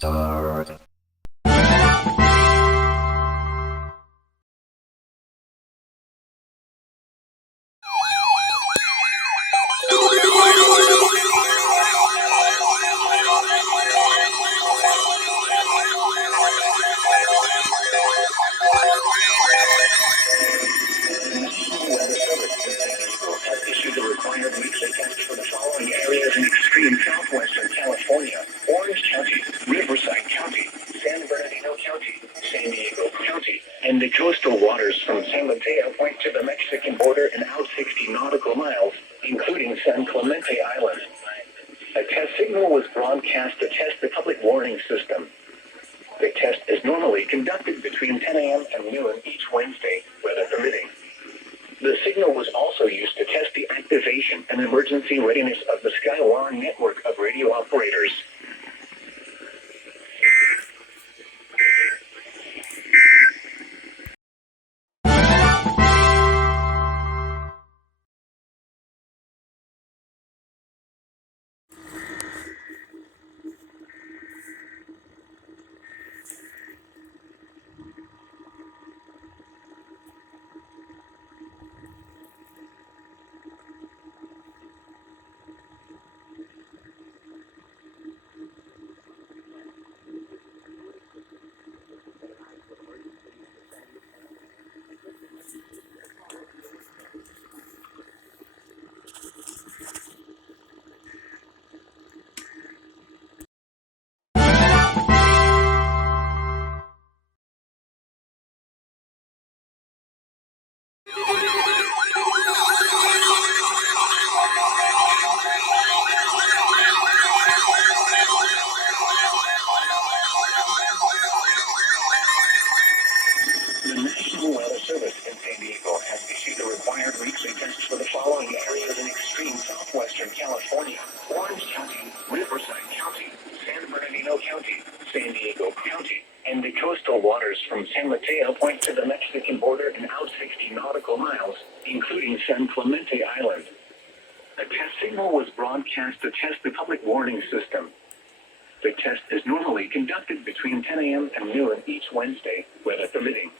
start. Has issued the required weekly test for the following areas in extreme southwestern California: Orange County, Riverside County, San Bernardino County, San Diego County, and the coastal waters from San Mateo Point to the Mexican border and out 60 nautical miles, including San Clemente Island. A test signal was broadcast to test the public warning system. The test is normally conducted between 10 a.m. and noon each Wednesday, weather permitting. The signal was also used to test the activation and emergency readiness of the Skywire network of radio operators. The National Weather Service in San Diego has issued the required weekly test for the following areas in extreme southwestern California: Orange County, Riverside County, San Bernardino County, San Diego County, and the coastal waters from San Mateo Point to the Mexican border and out 60 nautical miles, including San Clemente Island. A test signal was broadcast to test the public warning system. The test is normally conducted between 10 a.m. and noon each Wednesday, weather permitting.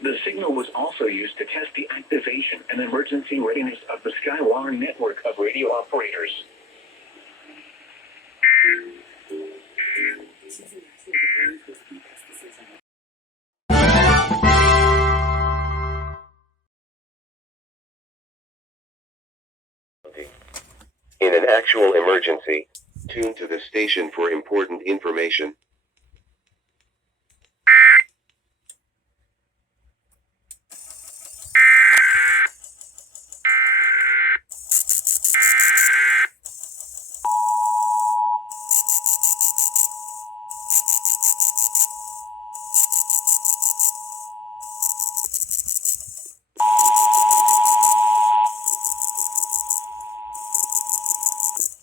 The signal was also used to test the activation and emergency readiness of the Skywire network of radio operators. In an actual emergency, tune to the station for important information.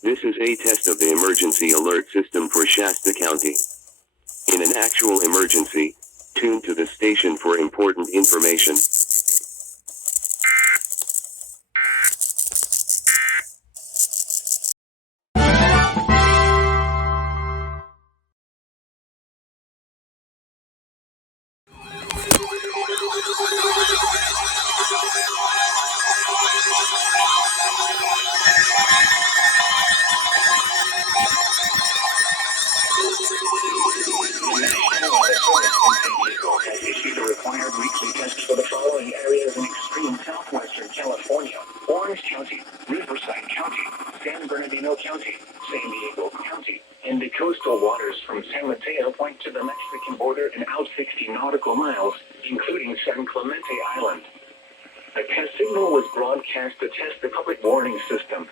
This is a test of the emergency alert system for Shasta County. In an actual emergency, tune to the station for important information. Has issued a required weekly test for the following areas in extreme southwestern California: Orange County, Riverside County, San Bernardino County, San Diego County, and the coastal waters from San Mateo Point to the Mexican border and out 60 nautical miles, including San Clemente Island. A test signal was broadcast to test the public warning system.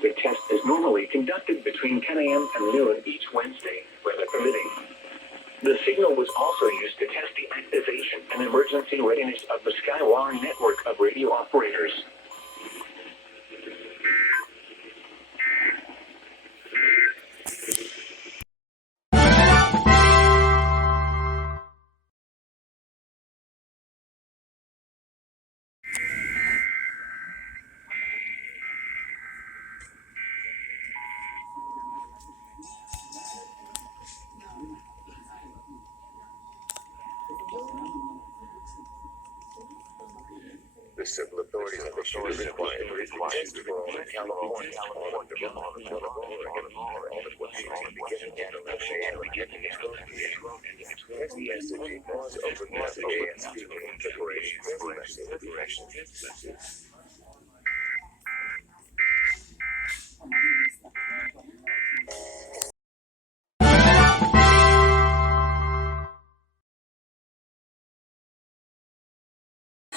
The test is normally conducted between 10 a.m. and noon each Wednesday, weather permitting. The signal was also used to test the activation and emergency readiness of the Skywire network of radio operators. The civil authorities have issued a required test for all of California, all of Nevada, all of Oregon, all of Washington, beginning in election and beginning in 12 as the SDG moves to open up the EAS preparation.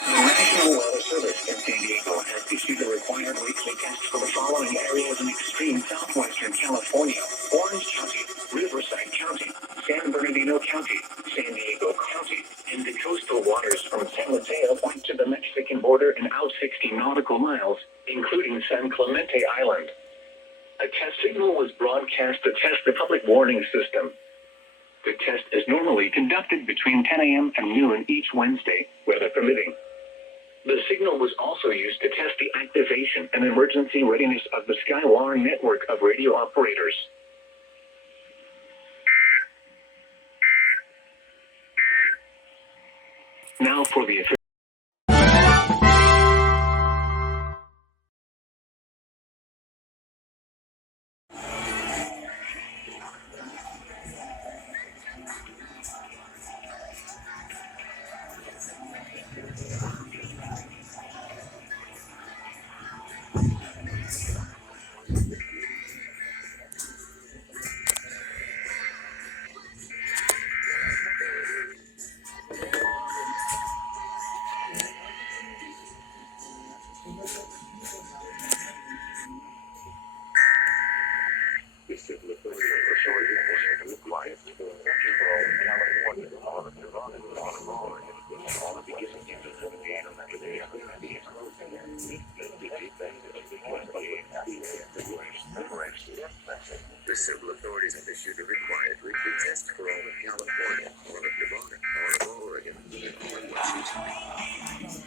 The National Weather Service in San Diego has issued a required weekly test for the following areas in extreme southwestern California: Orange County, Riverside County, San Bernardino County, San Diego County, and the coastal waters from San Mateo Point to the Mexican border and out 60 nautical miles, including San Clemente Island. A test signal was broadcast to test the public warning system. The test is normally conducted between 10 a.m. and noon each Wednesday, weather permitting. The signal was also used to test the activation and emergency readiness of the Skywire network of radio operators. Now for the official. The civil authorities have required California, all of Nevada, all of Oregon, all of the beginning the civil authorities have issued a required weekly test for all of California, all of Nevada, all of Oregon, and all of Washington.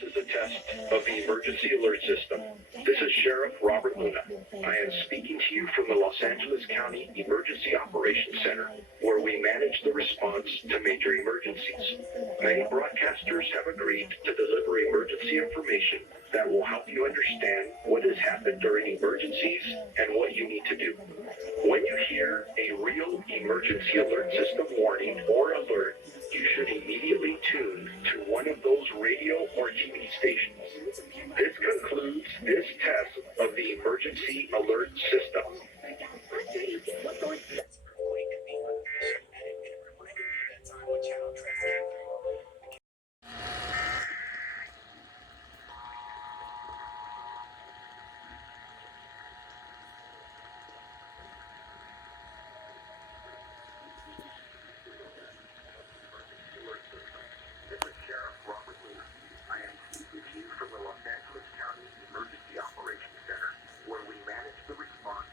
This is a test of the emergency alert system. This is Sheriff Robert Luna. I am speaking to you from the Los Angeles County Emergency Operations Center, where we manage the response to major emergencies. Many broadcasters have agreed to deliver emergency information that will help you understand what has happened during emergencies and what you need to do. When you hear a real emergency alert system warning or alert, you should immediately tune to one of those radio or TV stations. This concludes this test of the emergency alert system. From the Los Angeles County Emergency Operations Center, where we manage the response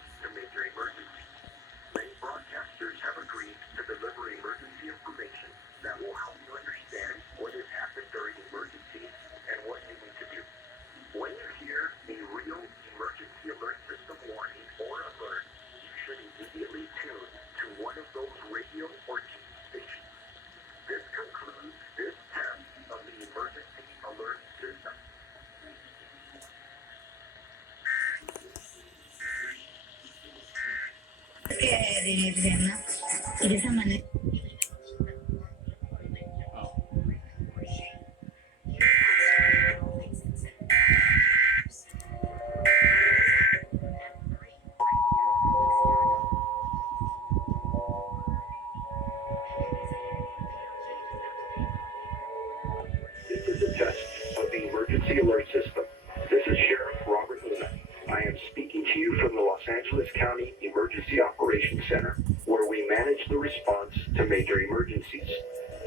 This is a test of the emergency alert system. This is Sheriff Robert Luna. I am speaking to you from the Los Angeles County Emergency Operations Center, where we manage the response to major emergencies.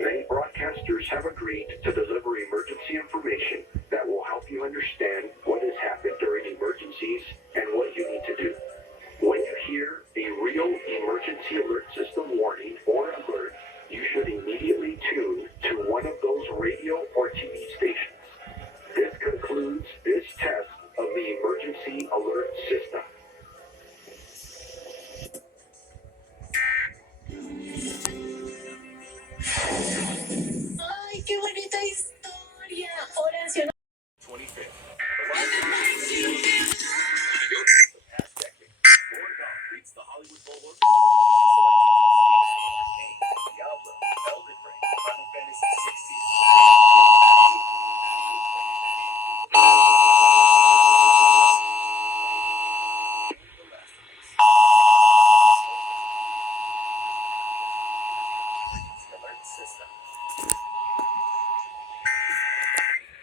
Many broadcasters have agreed to deliver emergency information that will help you understand what has happened during emergencies and what you need to do. When you hear a real emergency alert system warning or alert, you should immediately tune to one of those radio or TV stations. This concludes this test of the emergency alert system. ¡Ay, qué bonita historia! Oración. 25th. Reads the Hollywood Bowl Orchestra, music selections and Diablo, Elden Ring, Final Fantasy 16. Alert system.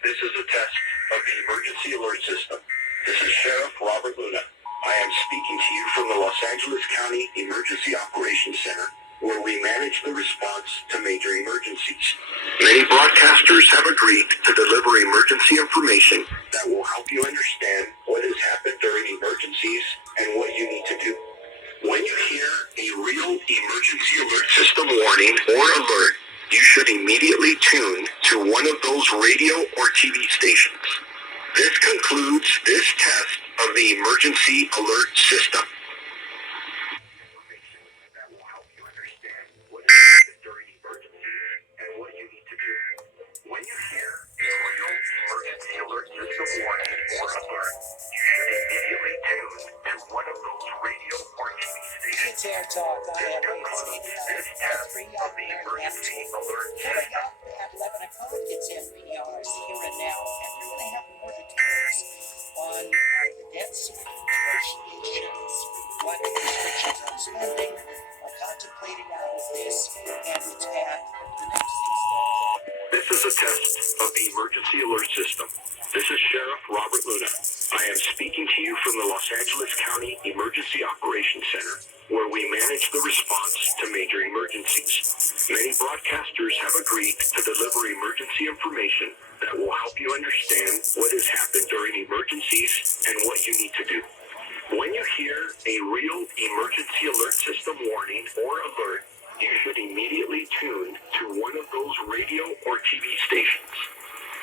This is a test of the emergency alert system. This is Sheriff Robert Luna. I am speaking to you from the Los Angeles County Emergency Operations Center, where we manage the response to major emergencies. Many broadcasters have agreed to deliver emergency information that will help you understand what has happened during emergencies and what you need to do. When you hear a real emergency alert system warning or alert, you should immediately tune to one of those radio or TV stations. This concludes this test of the emergency alert system. That will help you understand what has happened during emergencies and what you need to do. When you hear a real emergency alert system warning or alert, you should immediately tune to one of those radio or TV stations. It's Air Talk on This LA. concludes this test of the emergency alert Coming system. up at 11 o'clock, it's NPR's Here and Now, and we're going to have more details on the debt negotiations, what restrictions on spending are contemplated out of this, and it's at the next thing. This is a test of the emergency alert system. This is Sheriff Robert Luna. I am speaking to you from the Los Angeles County Emergency Operations Center, where we manage the response to major emergencies. Many broadcasters have agreed to deliver emergency information that will help you understand what has happened during emergencies and what you need to do. When you hear a real emergency alert system warning or alert, you should immediately tune to one of those radio or TV stations.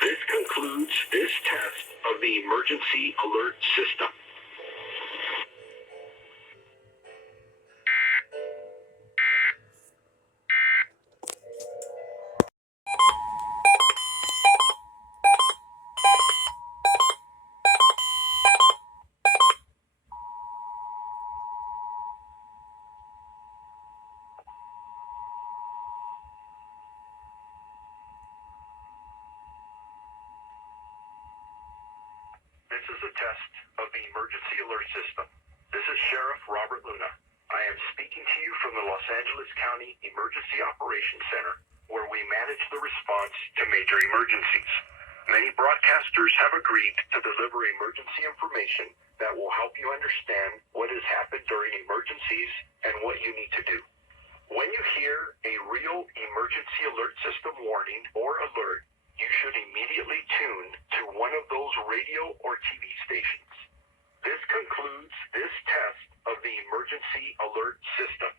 This concludes this test of the emergency alert system. This is a test of the emergency alert system. This is Sheriff Robert Luna. I am speaking to you from the Los Angeles County Emergency Operations Center, where we manage the response to major emergencies. Many broadcasters have agreed to deliver emergency information that will help you understand what has happened during emergencies and what you need to do. When you hear a real emergency alert system warning or alert, you should immediately tune to one of those radio or TV stations. This concludes this test of the emergency alert system.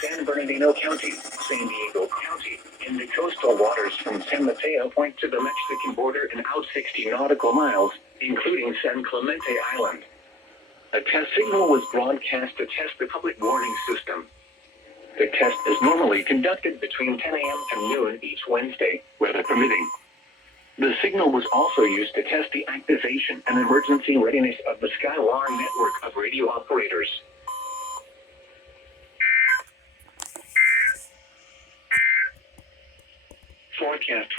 San Bernardino County, San Diego County, and the coastal waters from San Mateo Point to the Mexican border and out 60 nautical miles, including San Clemente Island. A test signal was broadcast to test the public warning system. The test is normally conducted between 10 a.m. and noon each Wednesday, weather permitting. The signal was also used to test the activation and emergency readiness of the Skywire network of radio operators. Forecast